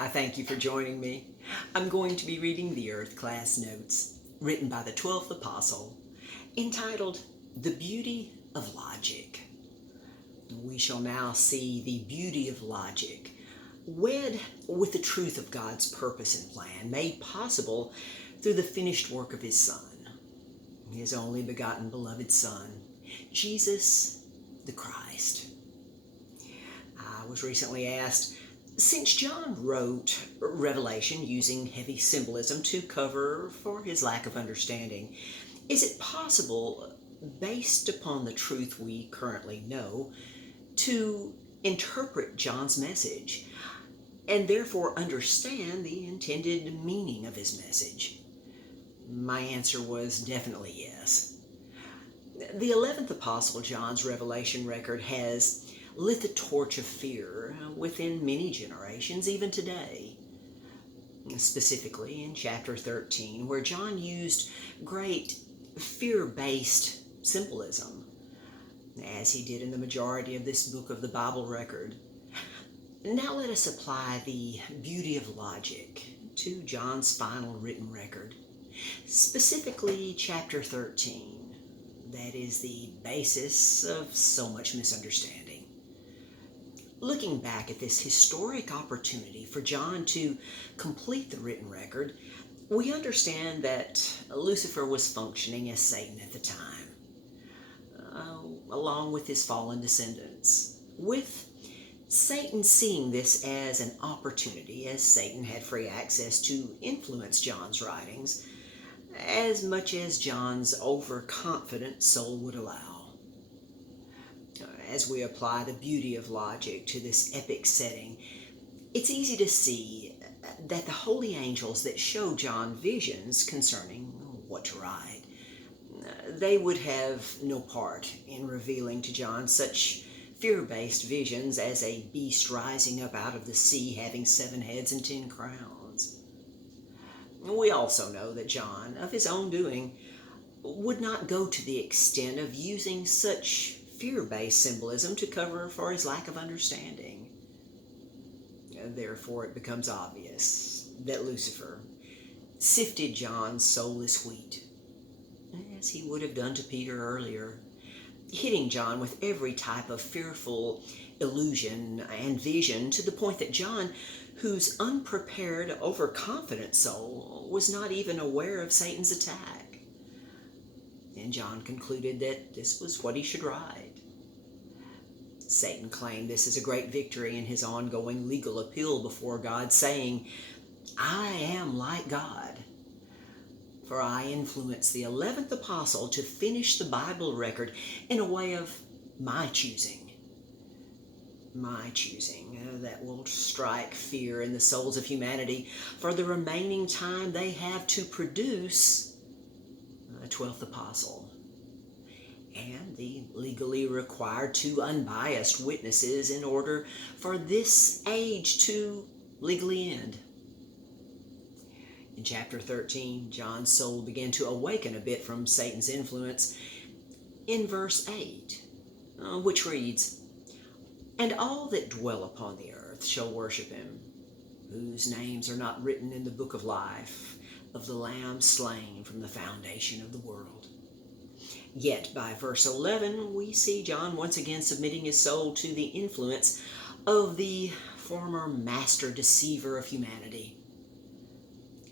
I thank you for joining me. I'm going to be reading the Earth Class Notes, written by the 12th Apostle, entitled The Beauty of Logic. We shall now see the beauty of logic, wed with the truth of God's purpose and plan, made possible through the finished work of His Son, His only begotten beloved Son, Jesus the Christ. I was recently asked, since John wrote Revelation using heavy symbolism to cover for his lack of understanding, is it possible, based upon the truth we currently know, to interpret John's message and therefore understand the intended meaning of his message? My answer was definitely yes. The 11th Apostle John's Revelation record has lit the torch of fear within many generations, even today. Specifically in chapter 13, where John used great fear-based symbolism, as he did in the majority of this book of the Bible record. Now let us apply the beauty of logic to John's final written record, specifically chapter 13. That is the basis of so much misunderstanding. Looking back at this historic opportunity for John to complete the written record, we understand that Lucifer was functioning as Satan at the time, along with his fallen descendants, with Satan seeing this as an opportunity, as Satan had free access to influence John's writings, as much as John's overconfident soul would allow. As we apply the beauty of logic to this epic setting, it's easy to see that the holy angels that show John visions concerning what to write, they would have no part in revealing to John such fear-based visions as a beast rising up out of the sea having 7 heads and 10 crowns. We also know that John, of his own doing, would not go to the extent of using such fear-based symbolism to cover for his lack of understanding. Therefore, it becomes obvious that Lucifer sifted John's soul as wheat, as he would have done to Peter earlier, hitting John with every type of fearful illusion and vision to the point that John, whose unprepared, overconfident soul was not even aware of Satan's attack. And John concluded that this was what he should write. Satan claimed this as a great victory in his ongoing legal appeal before God, saying, I am like God, for I influenced the 11th apostle to finish the Bible record in a way of my choosing. My choosing that will strike fear in the souls of humanity for the remaining time they have to produce a 12th apostle, and the legally required 2 unbiased witnesses in order for this age to legally end. In chapter 13, John's soul began to awaken a bit from Satan's influence in verse 8, which reads, And all that dwell upon the earth shall worship him, whose names are not written in the book of life of the Lamb slain from the foundation of the world. Yet by verse 11, we see John once again submitting his soul to the influence of the former master deceiver of humanity.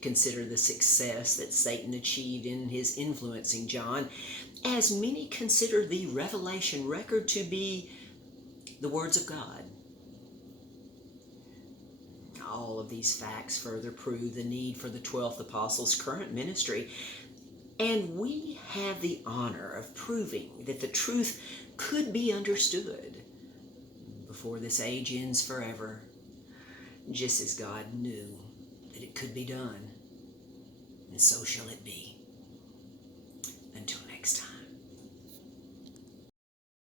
Consider the success that Satan achieved in his influencing John, as many consider the Revelation record to be the words of God. All of these facts further prove the need for the 12th apostle's current ministry, and we have the honor of proving that the truth could be understood before this age ends forever, just as God knew that it could be done, and so shall it be. Until next time.